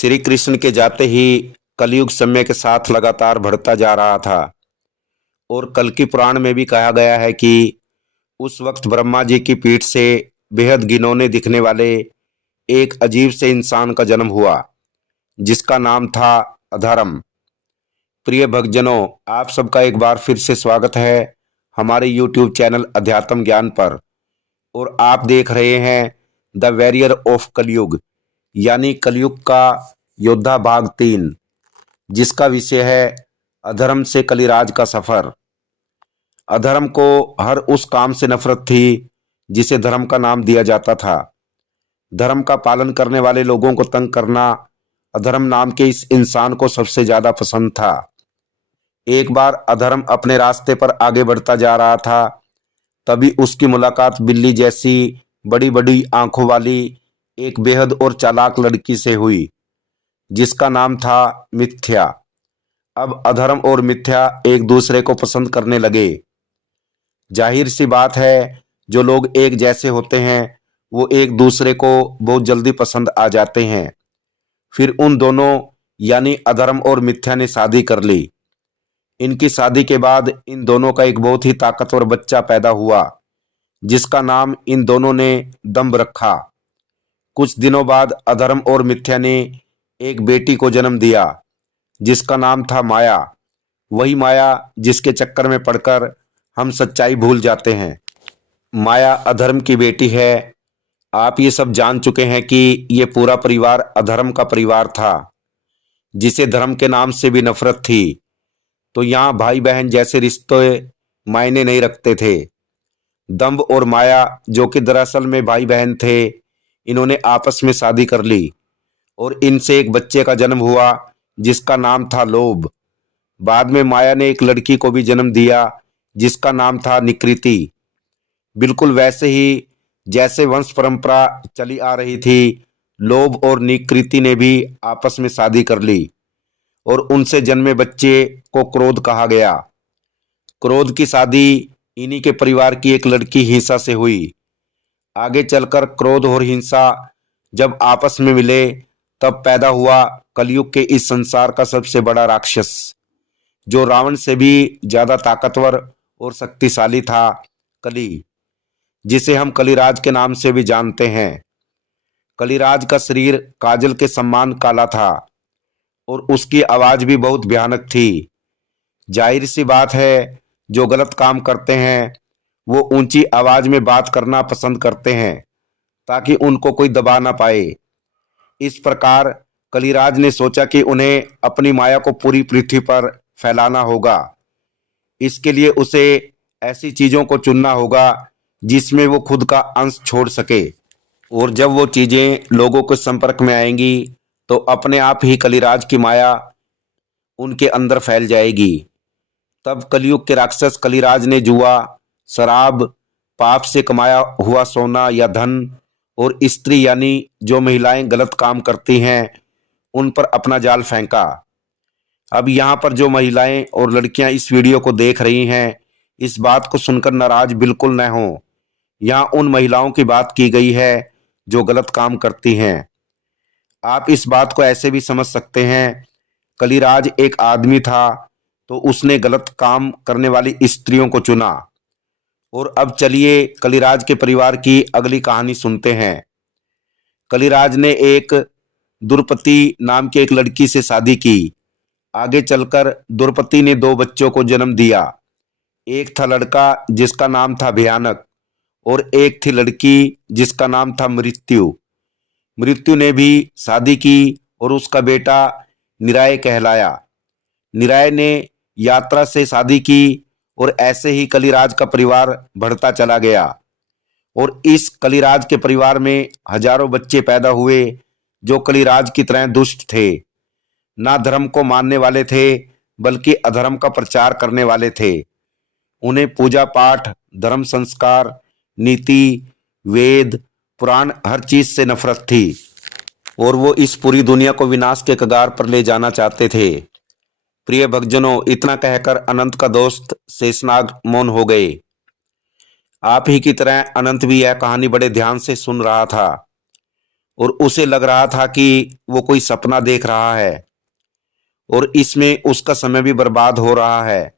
श्री कृष्ण के जाते ही कलयुग समय के साथ लगातार बढ़ता जा रहा था। और कल की पुराण में भी कहा गया है कि उस वक्त ब्रह्मा जी की पीठ से बेहद घिनौने दिखने वाले एक अजीब से इंसान का जन्म हुआ, जिसका नाम था अधर्म। प्रिय भक्तजनों, आप सबका एक बार फिर से स्वागत है हमारे YouTube चैनल अध्यात्म ज्ञान पर। और आप देख रहे हैं द वॉरियर ऑफ कलयुग, यानी कलयुग का योद्धा भाग 3, जिसका विषय है अधर्म से कलिराज का सफर। अधर्म को हर उस काम से नफरत थी जिसे धर्म का नाम दिया जाता था। धर्म का पालन करने वाले लोगों को तंग करना अधर्म नाम के इस इंसान को सबसे ज्यादा पसंद था। एक बार अधर्म अपने रास्ते पर आगे बढ़ता जा रहा था, तभी उसकी मुलाकात बिल्ली जैसी बड़ी बड़ी आंखों वाली एक बेहद और चालाक लड़की से हुई, जिसका नाम था मिथ्या। अब अधर्म और मिथ्या एक दूसरे को पसंद करने लगे। जाहिर सी बात है, जो लोग एक जैसे होते हैं वो एक दूसरे को बहुत जल्दी पसंद आ जाते हैं। फिर उन दोनों यानी अधर्म और मिथ्या ने शादी कर ली। इनकी शादी के बाद इन दोनों का एक बहुत ही ताकतवर बच्चा पैदा हुआ, जिसका नाम इन दोनों ने दंभ रखा। कुछ दिनों बाद अधर्म और मिथ्या ने एक बेटी को जन्म दिया, जिसका नाम था माया। वही माया जिसके चक्कर में पड़कर हम सच्चाई भूल जाते हैं। माया अधर्म की बेटी है। आप ये सब जान चुके हैं कि ये पूरा परिवार अधर्म का परिवार था, जिसे धर्म के नाम से भी नफरत थी। तो यहाँ भाई बहन जैसे रिश्ते मायने नहीं रखते थे। दंभ और माया, जो कि दरअसल में भाई बहन थे, इन्होंने आपस में शादी कर ली और इनसे एक बच्चे का जन्म हुआ, जिसका नाम था लोभ। बाद में माया ने एक लड़की को भी जन्म दिया, जिसका नाम था निकृति। बिल्कुल वैसे ही जैसे वंश परंपरा चली आ रही थी, लोभ और निकृति ने भी आपस में शादी कर ली और उनसे जन्मे बच्चे को क्रोध कहा गया। क्रोध की शादी इन्हीं के परिवार की एक लड़की हिंसा से हुई। आगे चलकर क्रोध और हिंसा जब आपस में मिले, तब पैदा हुआ कलयुग के इस संसार का सबसे बड़ा राक्षस, जो रावण से भी ज्यादा ताकतवर और शक्तिशाली था, कली, जिसे हम कलिराज के नाम से भी जानते हैं। कलिराज का शरीर काजल के समान काला था और उसकी आवाज भी बहुत भयानक थी। जाहिर सी बात है, जो गलत काम करते हैं वो ऊंची आवाज में बात करना पसंद करते हैं, ताकि उनको कोई दबा ना पाए। इस प्रकार कलिराज ने सोचा कि उन्हें अपनी माया को पूरी पृथ्वी पर फैलाना होगा। इसके लिए उसे ऐसी चीजों को चुनना होगा जिसमें वो खुद का अंश छोड़ सके। और जब वो चीजें लोगों के संपर्क में आएंगी तो अपने आप ही कलिराज की माया उनके अंदर फैल जाएगी। तब कलयुग के राक्षस कलिराज ने जुआ, शराब, पाप से कमाया हुआ सोना या धन और स्त्री यानी जो महिलाएं गलत काम करती हैं, उन पर अपना जाल फेंका। अब यहाँ पर जो महिलाएं और लड़कियां इस वीडियो को देख रही हैं, इस बात को सुनकर नाराज बिल्कुल न हो। यहाँ उन महिलाओं की बात की गई है जो गलत काम करती हैं। आप इस बात को ऐसे भी समझ सकते हैं, कलिराज एक आदमी था तो उसने गलत काम करने वाली स्त्रियों को चुना। और अब चलिए कलिराज के परिवार की अगली कहानी सुनते हैं। कलिराज ने एक दुर्पति नाम की एक लड़की से शादी की। आगे चलकर दुर्पति ने 2 बच्चों को जन्म दिया। एक था लड़का जिसका नाम था भयानक और एक थी लड़की जिसका नाम था मृत्यु। मृत्यु ने भी शादी की और उसका बेटा निराय कहलाया। निराय ने यात्रा से शादी की और ऐसे ही कलिराज का परिवार बढ़ता चला गया। और इस कलिराज के परिवार में हजारों बच्चे पैदा हुए जो कलिराज की तरह दुष्ट थे। ना धर्म को मानने वाले थे, बल्कि अधर्म का प्रचार करने वाले थे। उन्हें पूजा पाठ, धर्म संस्कार, नीति, वेद, पुराण, हर चीज से नफरत थी और वो इस पूरी दुनिया को विनाश के कगार पर ले जाना चाहते थे। प्रिय भक्तजनों, इतना कहकर अनंत का दोस्त शेषनाग मौन हो गए। आप ही की तरह अनंत भी यह कहानी बड़े ध्यान से सुन रहा था। और उसे लग रहा था कि वो कोई सपना देख रहा है और इसमें उसका समय भी बर्बाद हो रहा है,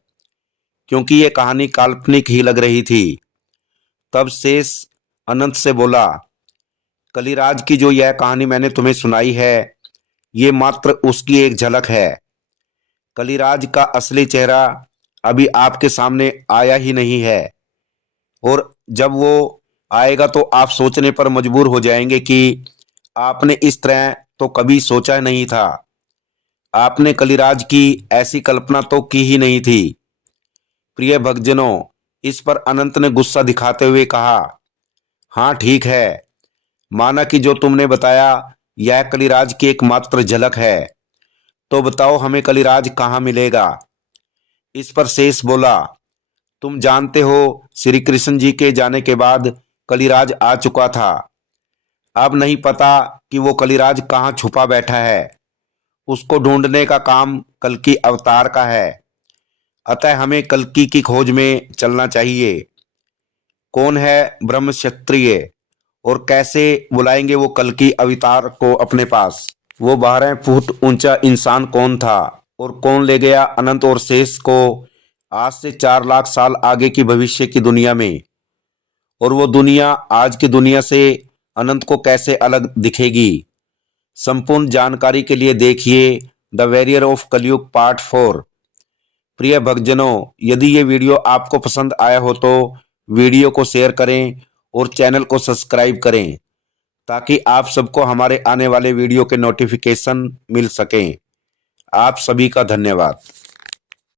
क्योंकि ये कहानी काल्पनिक ही लग रही थी। तब शेष अनंत से बोला, कलिराज की जो यह कहानी मैंने तुम्हें सुनाई है, ये मात्र उसकी एक झलक है। कलिराज का असली चेहरा अभी आपके सामने आया ही नहीं है, और जब वो आएगा तो आप सोचने पर मजबूर हो जाएंगे कि आपने इस तरह तो कभी सोचा नहीं था। आपने कलिराज की ऐसी कल्पना तो की ही नहीं थी। प्रिय भक्तजनों, इस पर अनंत ने गुस्सा दिखाते हुए कहा, हाँ ठीक है, माना कि जो तुमने बताया यह कलिराज की एकमात्र झलक है, तो बताओ हमें कलिराज कहाँ मिलेगा। इस पर शेष बोला, तुम जानते हो श्री कृष्ण जी के जाने के बाद कलिराज आ चुका था। अब नहीं पता कि वो कलिराज कहाँ छुपा बैठा है। उसको ढूंढने का काम कल्कि अवतार का है। अतः हमें कल्कि की खोज में चलना चाहिए। कौन है ब्रह्म क्षत्रिय और कैसे बुलाएंगे वो कल्कि अवतार को अपने पास। वो 12 फुट ऊंचा इंसान कौन था और कौन ले गया अनंत और शेष को आज से 4 लाख साल आगे की भविष्य की दुनिया में। और वो दुनिया आज की दुनिया से अनंत को कैसे अलग दिखेगी। संपूर्ण जानकारी के लिए देखिए द वॉरियर ऑफ कलयुग पार्ट 4। प्रिय भक्तजनों, यदि ये वीडियो आपको पसंद आया हो तो वीडियो को शेयर करें और चैनल को सब्सक्राइब करें, ताकि आप सबको हमारे आने वाले वीडियो के नोटिफिकेशन मिल सकें। आप सभी का धन्यवाद।